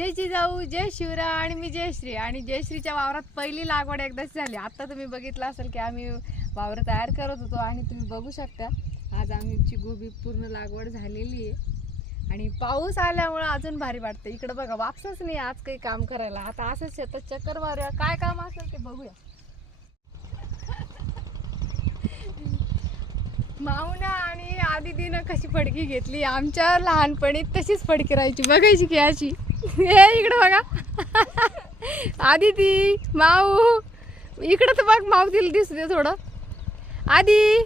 जय जिजाऊ जय शिवरा आणि मी जयश्री आणि जयश्रीच्या वावरात पहिली लागवड एकदाच झाली. आता तुम्ही बघितलं असेल की आम्ही वावर तयार करत होतो आणि तुम्ही बघू शकता. आज आमची गोबी पूर्ण लागवड झालेली आहे. आणि पाऊस आल्यामुळं अजून भारी वाटतं इकडं बघा वापसच नाही आज काही काम करायला. आता असंच शेतात चक्कर मारूया काय काम असेल ते बघूया. माऊना आणि आदितीनं कशी फडकी घेतली? आमच्या लहानपणी तशीच फडकी राहायची. बघायची की अशी. हे इकडं बघा. आदिती माऊ. इकडं तर बघ माऊ तिला दिसते थोडं. आदी.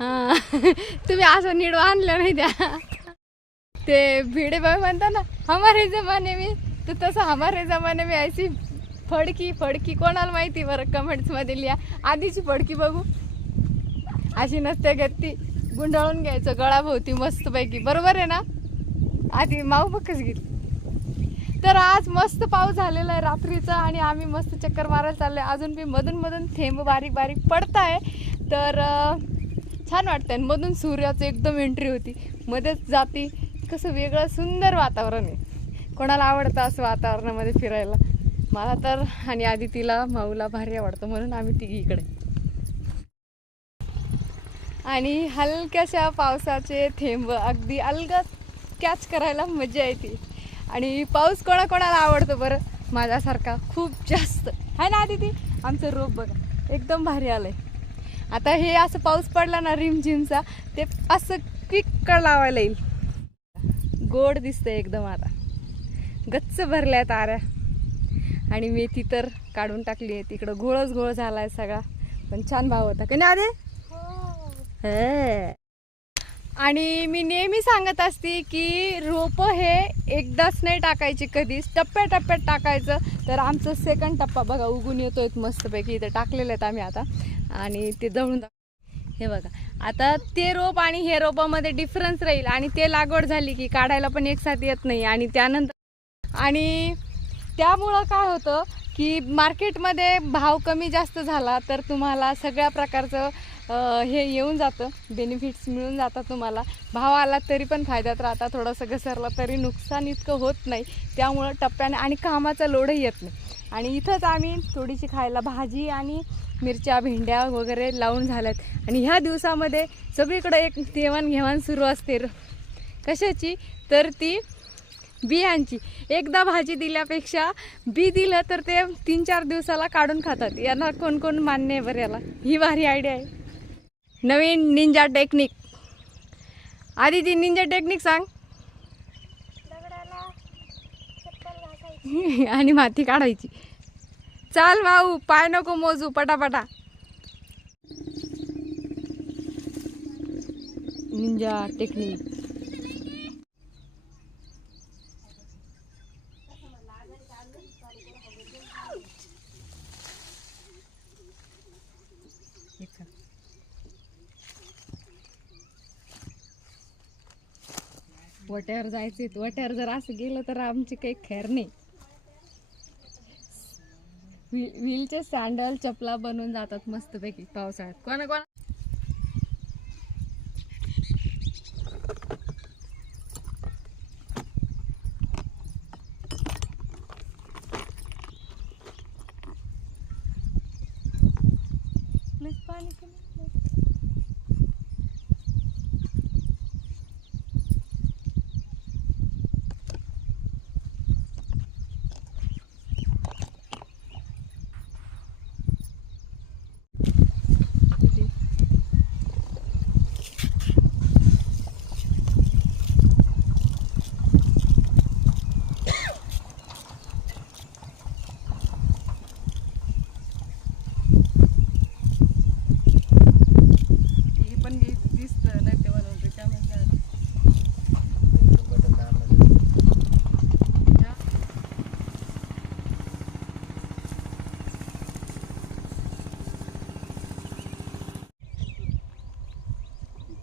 हा. तुम्ही असं निडवा आणलं नाही त्या. ते भिडे बाई म्हणता ना हमारे जमाने मी. तर तसं हमारे जमाने मी ऐसी फडकी फडकी कोणाला माहिती बरं कमेंट्समध्ये लिहा. आधीची फडकी बघू. अशी नसते घेत ती गुंडाळून घ्यायचं गळाभोवती मस्तपैकी. बरोबर आहे ना? आधी माऊ बघच घेतली. तर आज मस्त पाऊस झालेला आहे रात्रीचा आणि आम्ही मस्त चक्कर मारायला चाललोय. अजून बी मधून मधून थेंब बारीक बारीक पडत आहे तर छान वाटतं आणि मधून सूर्याचं एकदम एंट्री होती. मध्येच जाती. कसं वेगळं सुंदर वातावरण आहे. कोणाला आवडतं असं वातावरणामध्ये फिरायला? मला तर आणि आधी तिला माऊला भारी आवडतं. म्हणून आम्ही तिघी इकडे. आणि हलक्याशा पावसाचे थेंब अगदी अलगच कॅच करायला मजा येते. आणि पाऊस कोणाकोणाला आवडतो बरं? माझ्यासारखा खूप जास्त. आहे ना आदिती? आमचं रोप बघा. एकदम भारी आलंय. आता हे असं पाऊस पडला ना रिमझिमचा ते असं क्विक लावायला येईल. गोड दिसतंय एकदम आता. गच्च भरल्या ताऱ्या. आणि मेथी तर काढून टाकली आहे. तिकडं घोळच घोळ झालाय सगळा. पण छान भाव होता. का नाही हे. आणि मी नेहमी सांगत असते की रोपं हे एकदाच नाही टाकायची कधीच. टप्प्याटप्प्यात टाकायचं. तर आमचं सेकंड टप्पा बघा उगून येतो एक मस्तपैकी. इथं टाकलेले आहेत आम्ही आता. आणि ते जवळून हे बघा. आता ते रोप आणि हे रोपामध्ये डिफरन्स राहील. आणि ते लागवड झाली की काढायला पण एकसाथ येत नाही. आणि त्यानंतर आणि त्यामुळं काय होतं की मार्केटमध्ये भाव कमी जास्त झाला तर तुम्हाला सगळ्या प्रकारचं हे येऊन जातं. बेनिफिट्स मिळून जातात तुम्हाला. भाव आला तरी पण फायद्यात राहता. थोडंसं घसरला तरी नुकसान इतकं होत नाही. त्यामुळं टप्प्याने आणि कामाचा लोडही येत नाही. आणि इथंच आम्ही थोडीशी खायला भाजी आणि मिरच्या भेंड्या वगैरे लावून झाल्यात. आणि ह्या दिवसामध्ये सगळीकडे एक देवाणघेवाण सुरू असते. कशाची? तर ती बियांची. एकदा भाजी दिल्यापेक्षा बी दिलं तर ते तीन चार दिवसाला काढून खातात. यांना कोण कोण मान्य आहे बरं याला? ही भारी आयडिया आहे. नवीन निंजा टेक्निक आधी ती निंजा टेक्निक सांग. आणि माती काढायची. चाल भाऊ पाय नको मोजू पटापटा. निंजा टेक्निक वाट्यावर जायचे वट्यावर जर असं गेलं तर आमची काही खैर नाही. व्हीलचे सँडल चपला बनवून जातात मस्तपैकी पावसाळ्यात. कोणा कोणा पाणी कमी आहे. किती? हे पण दिसतं नाही ते बनवतं त्यामध्ये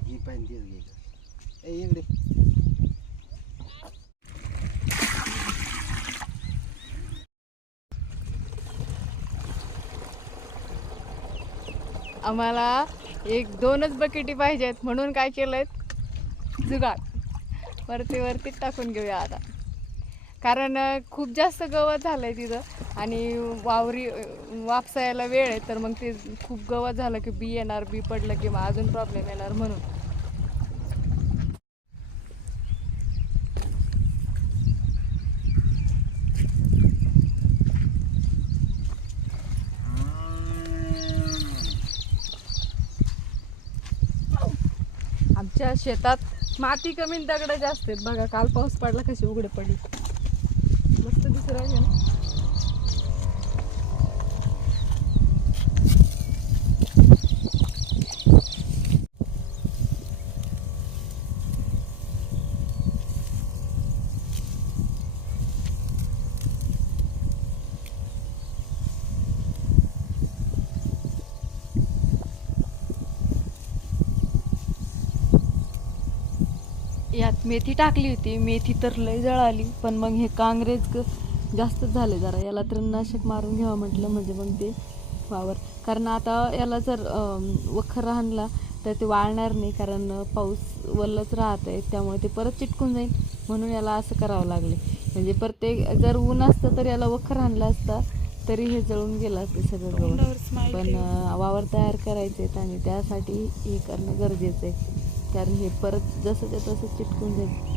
ही पण तीच घे ए इकडे आम्हाला एक दोनच बकेटी पाहिजेत म्हणून काय केलंय? जुगाड. वरती वरती टाकून घेऊया आता. कारण खूप जास्त गवत झालंय तिथं आणि वावरी वापसायला वेळ आहे तर मग ते खूप गवत झालं की बी येणार बी पडलं की मग अजून प्रॉब्लेम येणार म्हणून. आमच्या शेतात माती कमी दगड जास्त आहेत. बघा काल पाऊस पडला कशी उघडे पडली. मस्त दिसू राहिले ना यात मेथी टाकली होती. मेथी तर लय जळाली. पण मग हे कांग्रेज ग जास्तच झाले जरा. याला तर नाशक मारून घ्यावं म्हटलं म्हणजे मग ते वावर. कारण आता याला जर वखर आणला तर ते वाळणार नाही. कारण पाऊस वल्लच राहत आहे. त्यामुळे ते परत चिटकून जाईल. म्हणून याला असं करावं लागले. म्हणजे प्रत्येक जर ऊन असतं तर याला वखर आणला असता तरी हे जळून गेलं असतं सगळं पण वावर तयार करायचे आहेत आणि त्यासाठी हे करणं गरजेचं आहे. कारण हे परत जसं ते तसं चिटकून जाईल.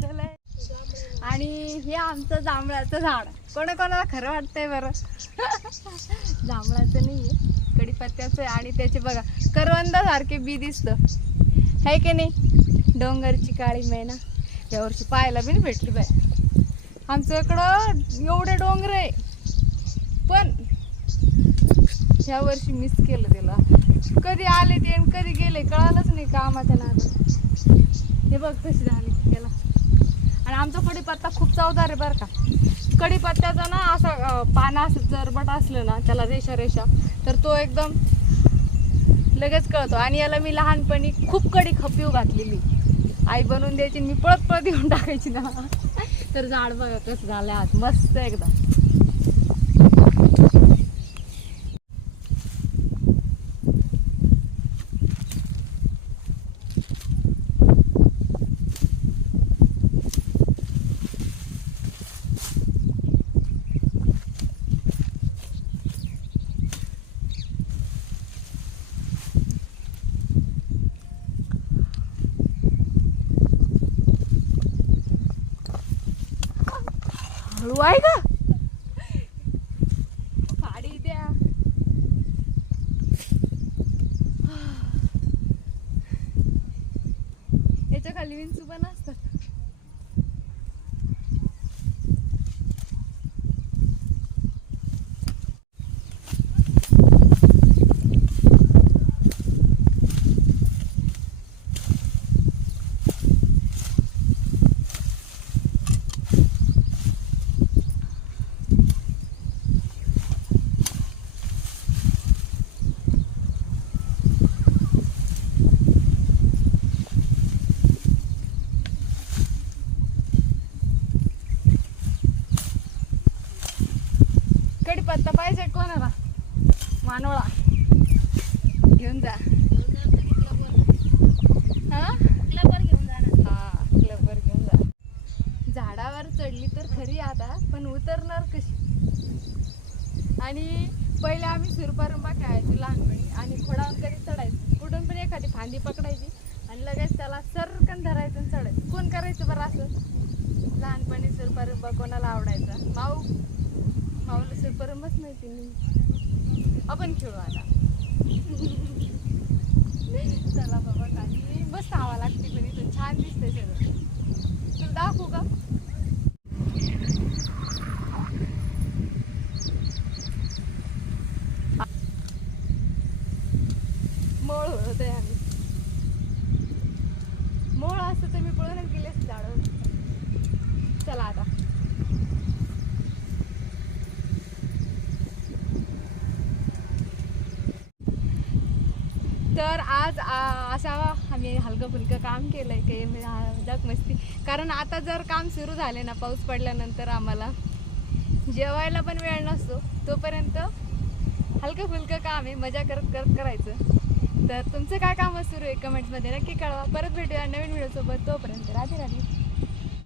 चला. आणि हे आमचं जांभळाचं झाड. कोणाकोणाला खरं वाटतंय बरं? जांभळाचं नाही आहे कडीपत्त्याचं आहे आणि त्याचे बघा करवंदासारखे बी दिसतं. हाय की नाही? डोंगरची काळी मैना. यावर्षी पाहायला बी नाही भेटली बाय आमच्या इकडं एवढे डोंगर आहे. पण ह्या वर्षी मिस केलं त्याला कधी आले ते आणि कधी गेले कळालंच नाही कामाच्या नादात. हे बघ कशी झाली त्याला आणि आमचा कढीपत्ता खूप चवदार आहे बरं का. कढीपत्त्याचा ना असं पानं असं जरबट असलं ना त्याला रेषा रेषा तर तो एकदम लगेच कळतो. आणि याला मी लहानपणी खूप कडी खपीव घातलेली आई बनवून द्यायची आणि मी पळत पळत येऊन टाकायची ना. तर झाड बघा कसं झालं आज. मस्त एकदम. हळू आहे का? द्या. याच्या खाली विंचू पण असतात खरी आता पण उतरणार कशी? आणि पहिले आम्ही सुरपारंबा खेळायचो लहानपणी आणि खोडावर कधी चढायचो. कुठून पण एखादी फांदी पकडायची आणि लगेच त्याला सरकन धरायचं आणि चढायचं. कोण करायचं बरं असं? लहानपणी सुरपारंबा कोणाला आवडायचा? माऊ. माऊला सुरपारंबाच माहिती नाही. आपण खेळू आता. चला बाबा काही बस हवा लागते पण इथून. छान दिसतंय सगळं. तुला दाखवू का? मोळ आम्ही. मोळ असतं तर मी पळूनच गेले असते चला आता. तर आज असावा असा आम्ही हलकं फुलकं काम केलंय काही मजाक मस्ती. कारण आता जर काम सुरू झाले ना पाऊस पडल्यानंतर आम्हाला जेवायला पण वेळ नसतो तोपर्यंत हलकं फुलकं काम आहे मजा करत करत करायचं. तर तुमचं काय काम सुरू आहे कमेंट्समध्ये नक्की कळवा. परत भेटूया नवीन व्हिडिओसोबत तोपर्यंत राधे राधे.